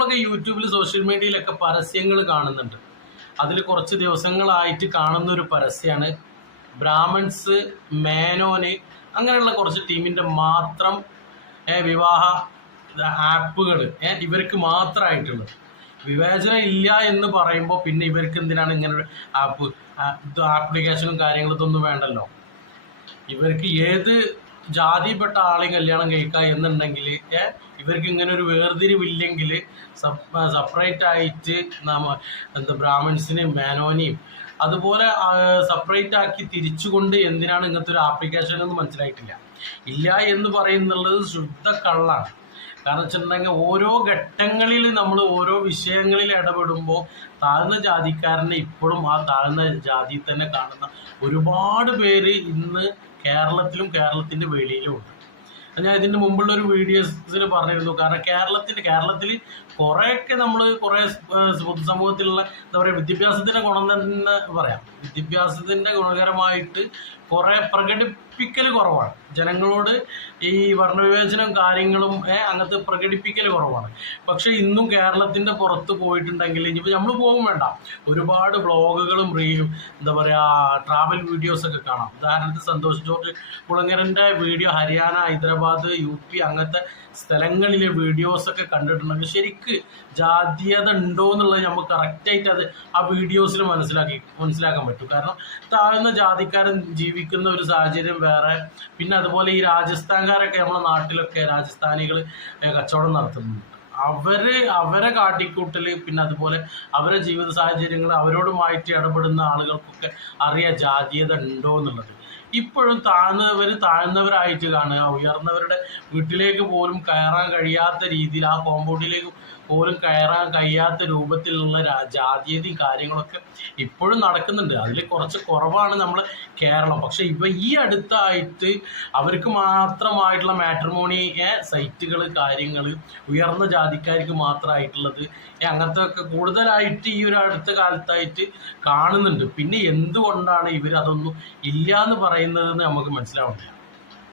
ഇപ്പോഴൊക്കെ യൂട്യൂബിൽ സോഷ്യൽ മീഡിയയിലൊക്കെ പരസ്യങ്ങൾ കാണുന്നുണ്ട്. അതിൽ കുറച്ച് ദിവസങ്ങളായിട്ട് കാണുന്ന ഒരു പരസ്യമാണ് ബ്രാഹ്മൺസ് മേനോന് അങ്ങനെയുള്ള കുറച്ച് ടീമിന്റെ മാത്രം വിവാഹ ആപ്പുകൾ ഇവർക്ക് മാത്രമായിട്ടുള്ളത് വിവേചനം ഇല്ല എന്ന് പറയുമ്പോൾ പിന്നെ ഇവർക്ക് എന്തിനാണ് ഇങ്ങനെ ഒരു ആപ്പ് ആപ്ലിക്കേഷനും കാര്യങ്ങളും ഇതൊന്നും വേണ്ടല്ലോ? ഇവർക്ക് ഏത് ജാതിപ്പെട്ട ആളെ കല്യാണം കഴിക്കുക എന്നുണ്ടെങ്കിൽ ഇവർക്ക് ഇങ്ങനെ ഒരു വേർതിരിവില്ലെങ്കിൽ സെപ്പറേറ്റ് ആയിട്ട് നമ്മ എന്താ ബ്രാഹ്മിൺസിനെയും മേനോനെയും അതുപോലെ സെപ്പറേറ്റ് ആക്കി തിരിച്ചുകൊണ്ട് എന്തിനാണ് ഇങ്ങനത്തെ ഒരു ആപ്ലിക്കേഷൻ എന്ന് മനസ്സിലായിട്ടില്ല. ഇല്ല എന്ന് പറയുന്നുള്ളത് ശുദ്ധ കള്ളാണ്. കാരണം വെച്ചിട്ടുണ്ടെങ്കിൽ ഓരോ ഘട്ടങ്ങളിൽ നമ്മൾ ഓരോ വിഷയങ്ങളിൽ ഇടപെടുമ്പോൾ താഴ്ന്ന ജാതിക്കാരനെ ഇപ്പോഴും ആ താഴ്ന്ന ജാതി തന്നെ കാണുന്ന ഒരുപാട് പേര് ഇന്ന് കേരളത്തിലും കേരളത്തിന്റെ വെളിയിലും ഉണ്ട്. ഞാൻ ഇതിന് മുമ്പുള്ള ഒരു വീഡിയോസിൽ പറഞ്ഞിരുന്നു. കാരണം കേരളത്തിന്റെ കേരളത്തിൽ കുറേയൊക്കെ നമ്മൾ കുറേ പൊതുസമൂഹത്തിലുള്ള എന്താ പറയുക വിദ്യാഭ്യാസത്തിന്റെ ഗുണം തന്നെ പറയാം. വിദ്യാഭ്യാസത്തിന്റെ ഗുണകരമായിട്ട് കുറേ പ്രകടിപ്പിക്കൽ കുറവാണ്. ജനങ്ങളോട് ഈ വർണവിവേചനം കാര്യങ്ങളും അങ്ങനത്തെ പ്രകടിപ്പിക്കൽ കുറവാണ്. പക്ഷെ ഇന്നും കേരളത്തിന്റെ പുറത്ത് പോയിട്ടുണ്ടെങ്കിൽ ഇനിയിപ്പോൾ നമ്മൾ പോകും വേണ്ട. ഒരുപാട് വ്ളോഗുകളും റീലും എന്താ പറയാ ട്രാവൽ വീഡിയോസ് ഒക്കെ കാണാം. ഉദാഹരണത്തിന് Santhosh George കുളങ്ങരന്റെ video Haryana Hyderabad U P അങ്ങനത്തെ സ്ഥലങ്ങളിലെ വീഡിയോസ് ഒക്കെ കണ്ടിട്ടുണ്ടെങ്കിൽ ശരിക്ക് ജാതീയത ഉണ്ടോ എന്നുള്ളത് നമ്മൾ കറക്റ്റായിട്ട് അത് ആ വീഡിയോസിൽ മനസ്സിലാക്കി മനസ്സിലാക്കാൻ പറ്റും. കാരണം താഴ്ന്ന ജാതിക്കാരൻ ജീവിക്കുന്ന ഒരു സാഹചര്യം വേറെ. പിന്നെ അതുപോലെ ഈ രാജസ്ഥാൻകാരൊക്കെ നമ്മുടെ നാട്ടിലൊക്കെ രാജസ്ഥാനികൾ കച്ചവടം നടത്തുന്നുണ്ട്. അവർ അവരെ കാട്ടിക്കൂട്ടൽ പിന്നെ അതുപോലെ അവരെ ജീവിത സാഹചര്യങ്ങൾ അവരോടുമായിട്ട് ഇടപെടുന്ന ആളുകൾക്കൊക്കെ അറിയാം ജാതീയത ഉണ്ടോ എന്നുള്ളത്. ഇപ്പോഴും താഴ്ന്നവർ താഴ്ന്നവരായിട്ട് കാണുക. ഉയർന്നവരുടെ വീട്ടിലേക്ക് പോലും കയറാൻ കഴിയാത്ത രീതിയിൽ ആ കോമ്പൗണ്ടിലേക്ക് പോലും കയറാൻ കഴിയാത്ത രൂപത്തിലുള്ള ജാതീയതയും കാര്യങ്ങളൊക്കെ ഇപ്പോഴും നടക്കുന്നുണ്ട്. അതിൽ കുറച്ച് കുറവാണ് നമ്മൾ കേരളം. പക്ഷെ ഇവ ഈ അടുത്തായിട്ട് അവർക്ക് മാത്രമായിട്ടുള്ള മാട്രിമോണി സൈറ്റുകൾ കാര്യങ്ങൾ ഉയർന്ന ജാതിക്കാർക്ക് മാത്രമായിട്ടുള്ളത് അങ്ങനത്തെ ഒക്കെ കൂടുതലായിട്ട് ഈ ഒരു അടുത്ത കാലത്തായിട്ട് കാണുന്നുണ്ട്. പിന്നെ എന്തുകൊണ്ടാണ് ഇവർ അതൊന്നും ഇല്ല എന്ന് പറയുന്നതെന്ന് നമുക്ക് മനസ്സിലാവുന്നില്ല